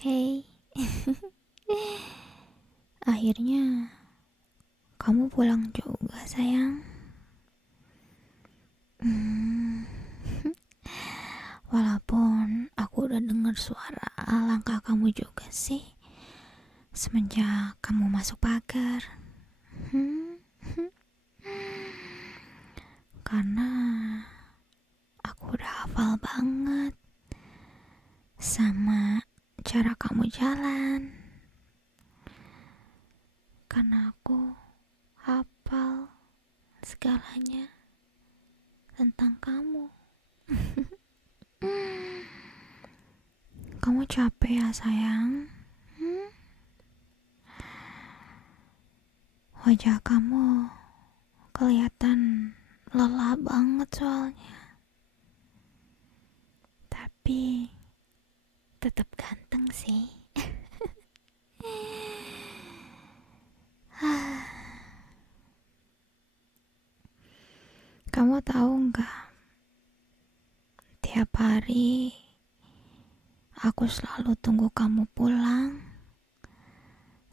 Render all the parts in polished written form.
Hey, akhirnya kamu pulang juga sayang. Hmm, Walaupun aku udah dengar suara langkah kamu juga sih semenjak kamu masuk pagar. Hmm, Karena aku udah hafal banget sama cara kamu jalan. Karena aku hafal segalanya tentang kamu. Kamu capek ya sayang? Hmm? Wajah kamu kelihatan lelah banget soalnya. Tapi tetap ganteng sih. Kamu tahu nggak? Tiap hari aku selalu tunggu kamu pulang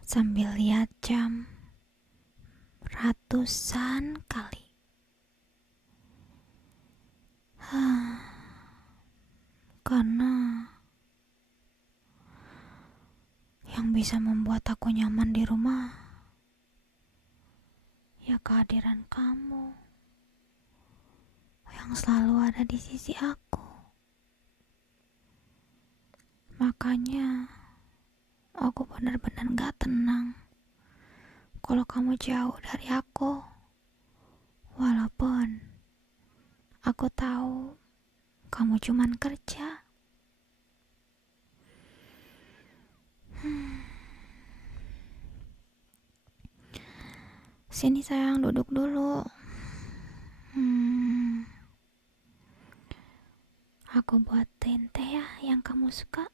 sambil lihat jam ratusan kali. Karena yang bisa membuat aku nyaman di rumah ya kehadiran kamu yang selalu ada di sisi aku. Makanya aku benar-benar gak tenang kalau kamu jauh dari aku. Walaupun aku tahu kamu cuman kerja. Sini sayang, duduk dulu. Aku buatin teh ya yang kamu suka.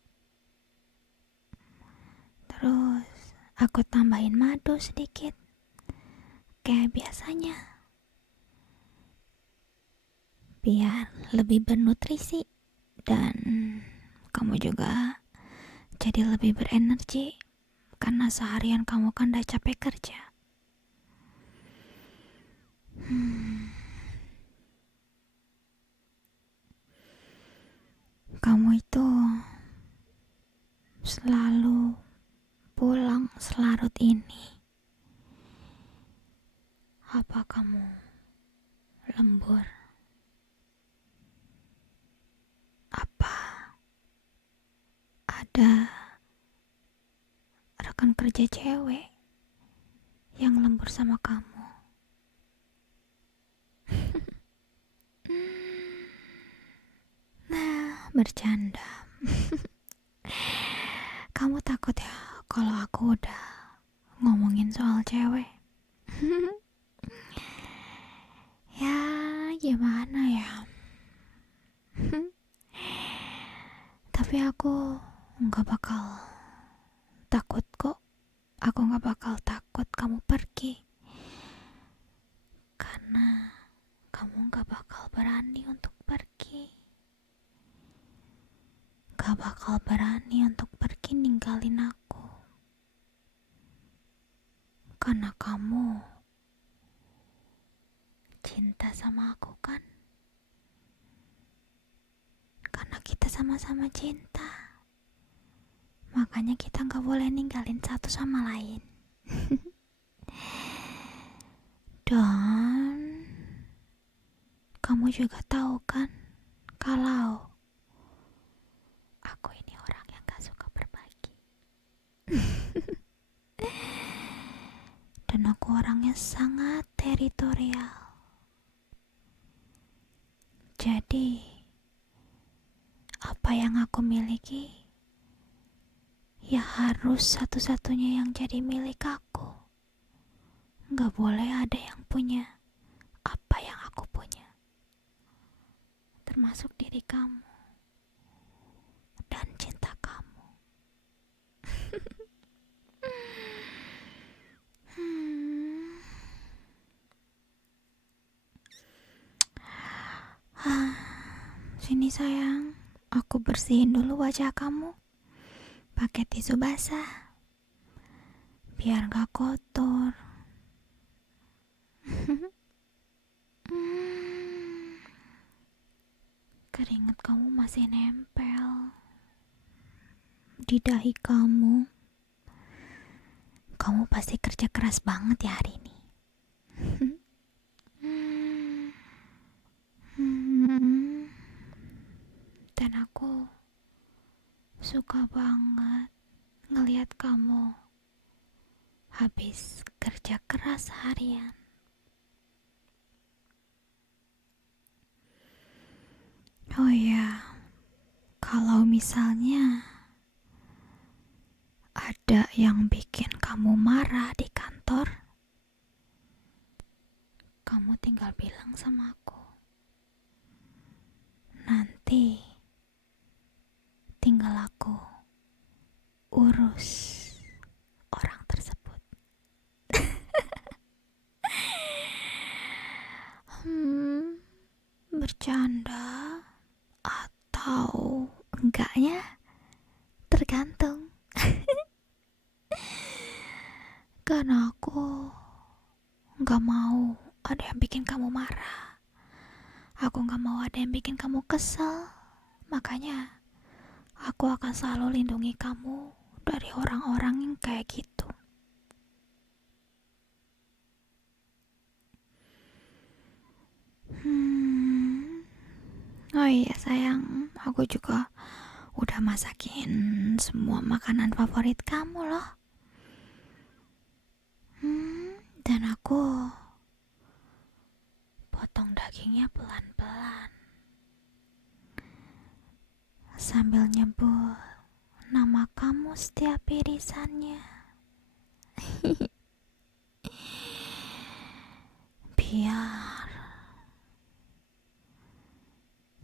Terus aku tambahin madu sedikit kayak biasanya biar lebih bernutrisi dan kamu juga jadi lebih berenergi karena seharian kamu kan udah capek kerja. Kamu itu selalu pulang selarut ini. Apa kamu lembur? Apa ada rekan kerja cewek yang lembur sama kamu? Nah, bercanda. Kamu takut ya kalau aku udah ngomongin soal cewek? Ya, gimana ya? Tapi aku nggak bakal takut kok. Aku nggak bakal takut kamu pergi. Karena kamu nggak bakal berani untuk pergi. Gak bakal berani untuk pergi ninggalin aku. Karena kamu cinta sama aku kan? Karena kita sama-sama cinta. Makanya kita gak boleh ninggalin satu sama lain. Dan kamu juga tahu kan kalau aku ini orang yang gak suka berbagi. Dan aku orangnya sangat teritorial. Jadi apa yang aku miliki ya harus satu-satunya yang jadi milik aku. Gak boleh ada yang punya apa yang aku punya, termasuk diri kamu dan cinta kamu. Sini sayang, aku bersihin dulu wajah kamu pakai tisu basah biar gak kotor. Keringat kamu masih nempel di dahi kamu. Kamu pasti kerja keras banget ya hari ini. Dan aku suka banget ngelihat kamu habis kerja keras harian. Oh ya, kalau misalnya ada yang bikin kamu marah di kantor, kamu tinggal bilang sama aku. Nanti tinggal aku urus orang tersebut. Bercanda atau enggaknya tergantung. Karena aku gak mau ada yang bikin kamu marah. Aku gak mau ada yang bikin kamu kesel. Makanya aku akan selalu lindungi kamu dari orang-orang yang kayak gitu. Oh iya sayang, aku juga udah masakin semua makanan favorit kamu loh. Dan aku potong dagingnya pelan-pelan sambil nyebut nama kamu setiap irisannya. Biar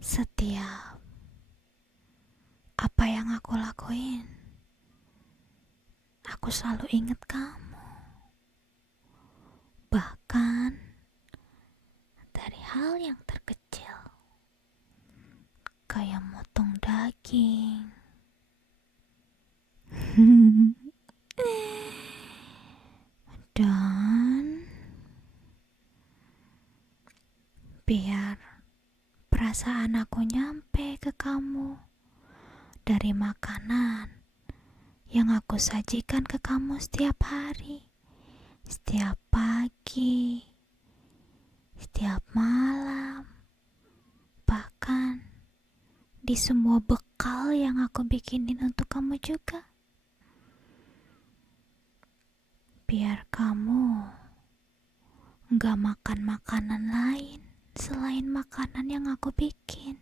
setiap apa yang aku lakuin, aku selalu ingat kamu. Bahkan dari hal yang terkecil, kayak motong daging. Dan biar perasaan aku nyampe ke kamu dari makanan yang aku sajikan ke kamu setiap hari, setiap pagi, setiap malam, bahkan di semua bekal yang aku bikinin untuk kamu juga. Biar kamu gak makan makanan lain selain makanan yang aku bikin.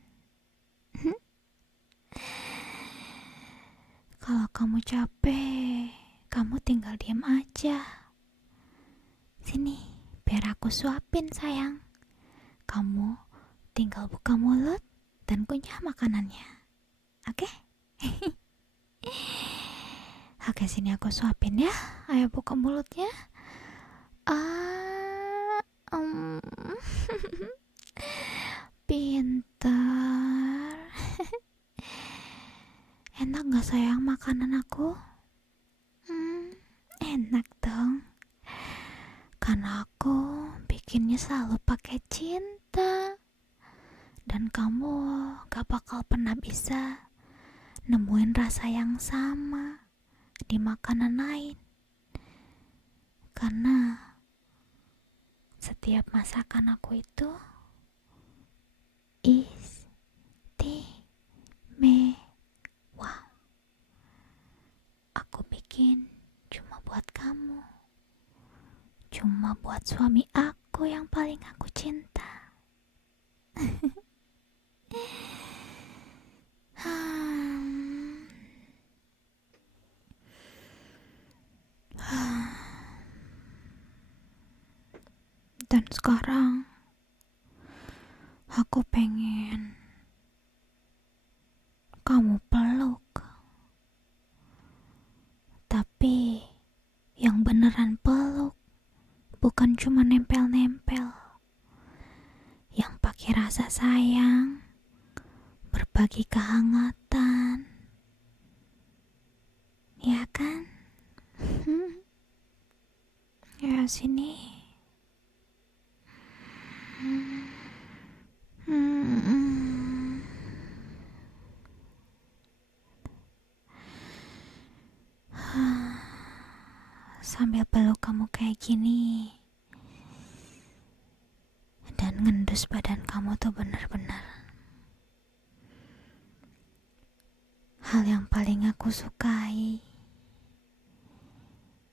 Kalau kamu capek, kamu tinggal diam aja. Sini, biar aku suapin sayang. Kamu tinggal buka mulut dan kunyah makanannya. Oke? Oke, sini aku suapin ya. Ayo buka mulutnya. Pintar. Enak gak sayang makanan aku? Enak dong. Karena aku bikinnya selalu pakai cinta. Dan kamu gak bakal pernah bisa nemuin rasa yang sama di makanan lain. Karena setiap masakan aku itu istimewa. Aku bikin cuma buat kamu. Cuma buat suami aku yang paling aku cinta. Dan sekarang aku pengen kamu peluk. Tapi yang beneran peluk, bukan cuma nempel-nempel. Yang pakai rasa sayang, berbagi kehangatan. sini. Hmm. Sambil peluk kamu kayak gini dan ngendus badan kamu tuh benar-benar hal yang paling aku sukai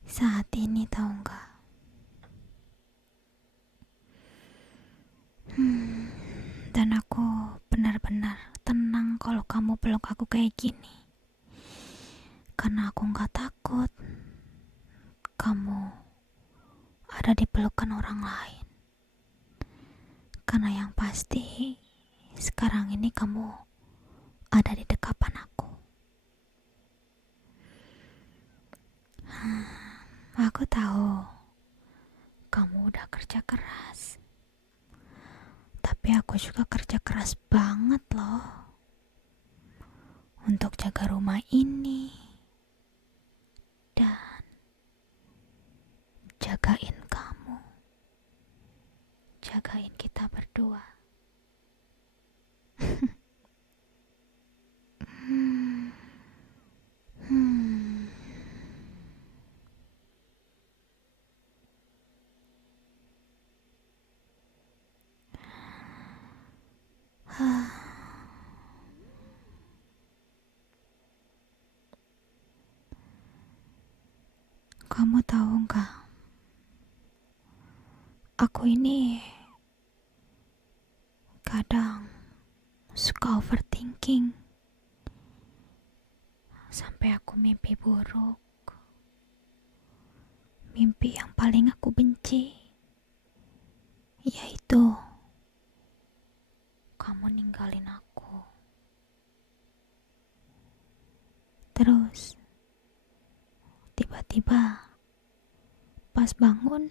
saat ini, tahu nggak? Dan aku benar-benar tenang kalau kamu peluk aku kayak gini, karena aku nggak takut kamu ada di pelukan orang lain. Karena yang pasti sekarang ini kamu ada di dekapan aku. Aku tahu kamu udah kerja keras, tapi aku juga kerja keras banget loh untuk jaga rumah ini dan jagain kamu, jagain kita berdua. Hmm. Kamu tahu nggak? Aku ini kadang suka overthinking sampai aku mimpi buruk. Mimpi yang paling aku benci yaitu kamu ninggalin aku. Terus tiba-tiba pas bangun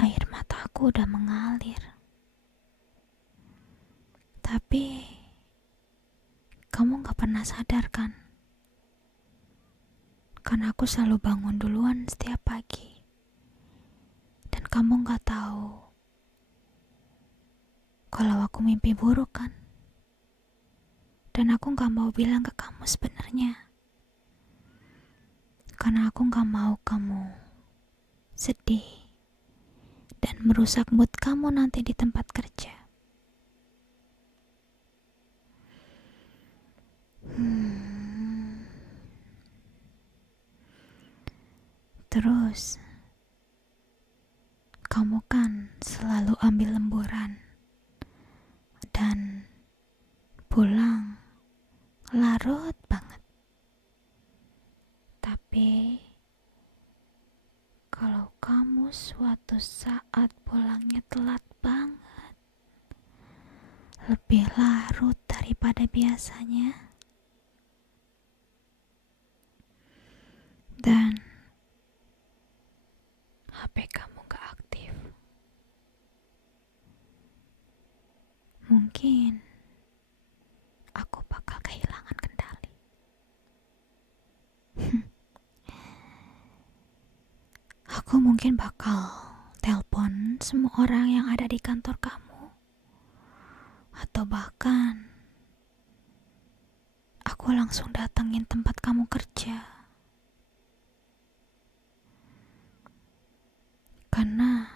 air mataku udah mengalir. Tapi kamu gak pernah sadar kan? Karena aku selalu bangun duluan setiap pagi. Dan kamu gak tahu kalau aku mimpi buruk kan? Dan aku gak mau bilang ke kamu sebenarnya. Karena aku gak mau kamu sedih dan merusak mood kamu nanti di tempat kerja. Terus kamu kan selalu ambil lemburan dan pulang larut banget. Tapi kalau kamu suatu saat pulangnya telat banget, lebih larut daripada biasanya, dan HP kamu gak aktif, mungkin aku bakal kehilangan kendali. Aku mungkin bakal telepon semua orang yang ada di kantor kamu, atau bahkan aku langsung datengin tempat kamu kerja. Karena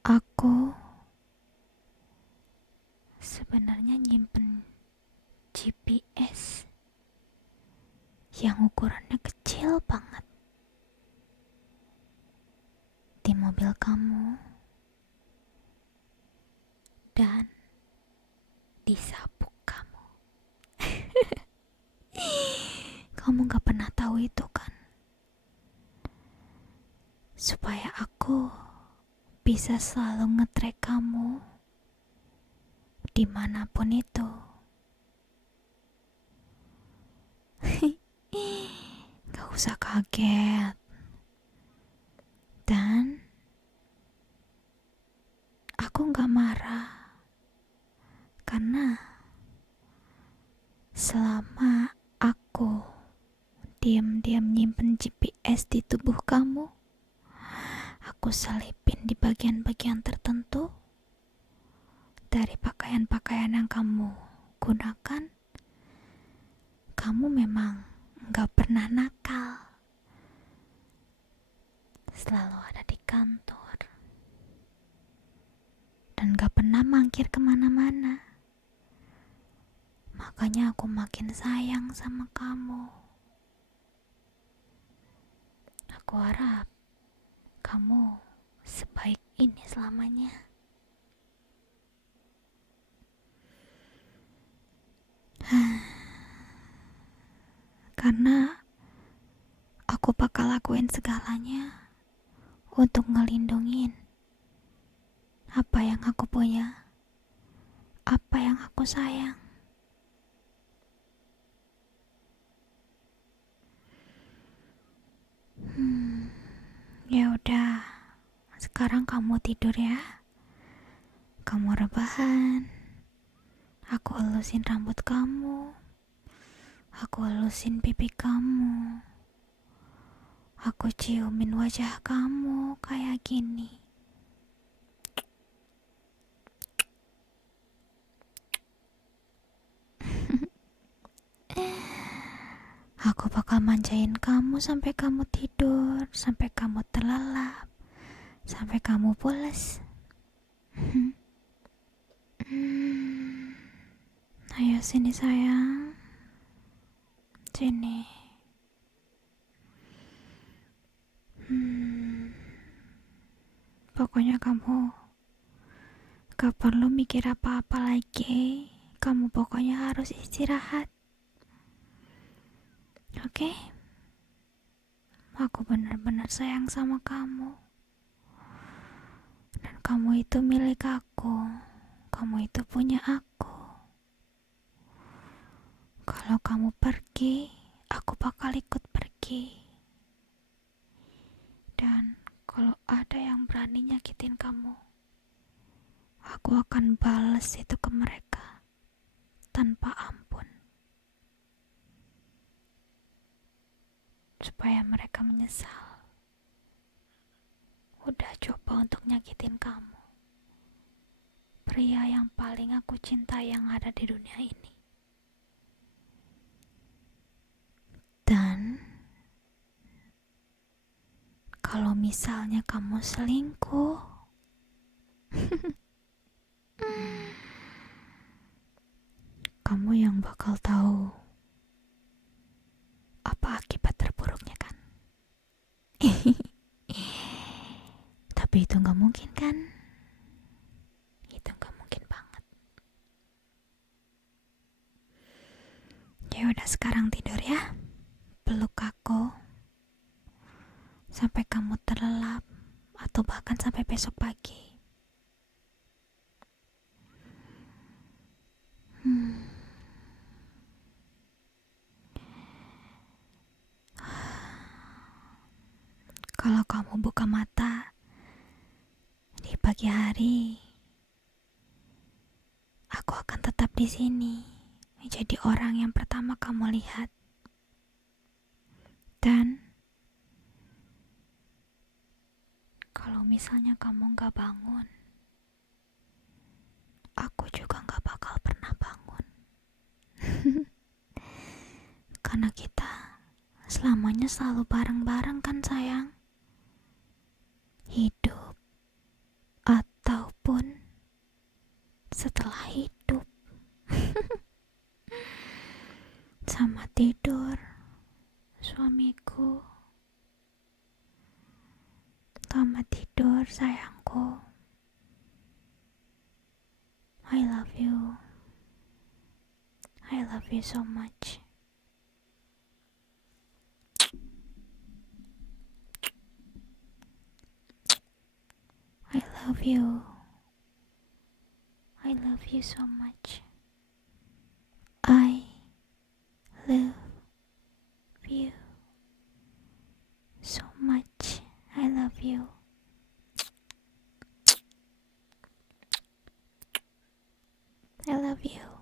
aku sebenarnya nyimpen GPS yang ukurannya kecil banget di mobil kamu dan di sabuk kamu. Kamu gak pernah tahu itu kan? Supaya aku bisa selalu nge-track kamu dimanapun itu. Gak usah kaget. Dan aku gak marah karena selama aku di diam-diam nyimpen GPS di tubuh kamu. Aku selipin di bagian-bagian tertentu dari pakaian-pakaian yang kamu gunakan. Kamu memang gak pernah nakal, selalu ada di kantor dan gak pernah mangkir kemana-mana. Makanya aku makin sayang sama kamu. Aku harap kamu sebaik ini selamanya. Karena aku bakal lakuin segalanya untuk ngelindungin apa yang aku punya, apa yang aku sayang. Ya udah, sekarang kamu tidur ya. Kamu rebahan. Aku elusin rambut kamu. Aku elusin pipi kamu. Aku ciumin wajah kamu kayak gini. Aku bakal manjain kamu sampai kamu tidur, sampai kamu terlelap, sampai kamu pules. Ayo sini sayang. Sini. Pokoknya kamu gak perlu mikir apa-apa lagi. Kamu pokoknya harus istirahat. Oke? Aku benar-benar sayang sama kamu. Dan kamu itu milik aku. Kamu itu punya aku. Kalau kamu pergi, aku bakal ikut pergi. Dan kalau ada yang berani nyakitin kamu, aku akan balas itu ke mereka tanpa ampun. Supaya mereka menyesal udah coba untuk nyakitin kamu, pria yang paling aku cintai yang ada di dunia ini. Dan kalau misalnya kamu selingkuh, kamu yang bakal tahu apa akibat terburuknya kan. Tapi itu gak mungkin kan? Itu gak mungkin banget. Ya udah, sekarang tidur ya. Peluk aku sampai kamu terlelap atau bahkan sampai besok pagi. Kalau kamu buka mata di pagi hari, aku akan tetap di sini, menjadi orang yang pertama kamu lihat. Dan kalau misalnya kamu gak bangun, aku juga gak bakal pernah bangun. Karena kita selamanya selalu bareng-bareng kan sayang. Hidup ataupun setelah hidup. Sama tidur, suamiku. Selamat tidur sayangku. I love you. I love you so much. I love you. I love you so much. I love you so much. I love you. I love you.